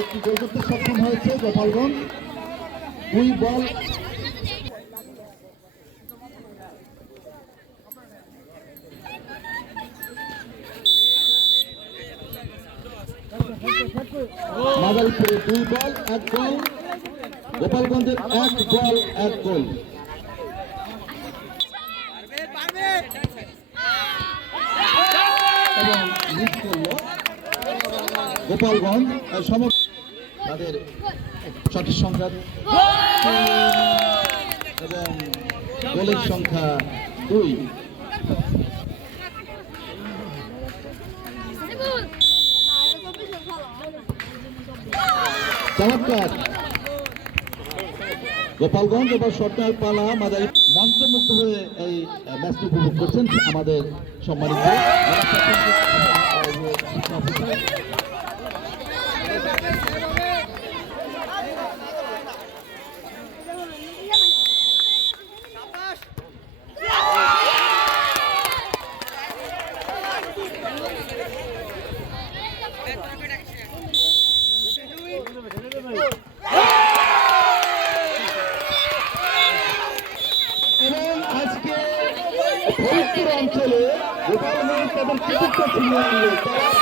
একটি গোল করতে সক্ষম হয়েছে গোপালগঞ্জ দুই বল দুই বল এক গোল গোপালগঞ্জের এক বল এক গোল এবং মিস গোপালগঞ্জ আহ, সম তাদের সঠিক সংখ্যা এবং গোলের সংখ্যা দুই। চমৎকার। গোপালগঞ্জ এবার সরকার পালা আমাদের মন্ত্রমুগ্ধ হয়ে এই ম্যাচটি উপভোগ করছেন আমাদের সম্মানিত। আজকে ফরিদপুর অঞ্চলে গোপাল মন্দির তারা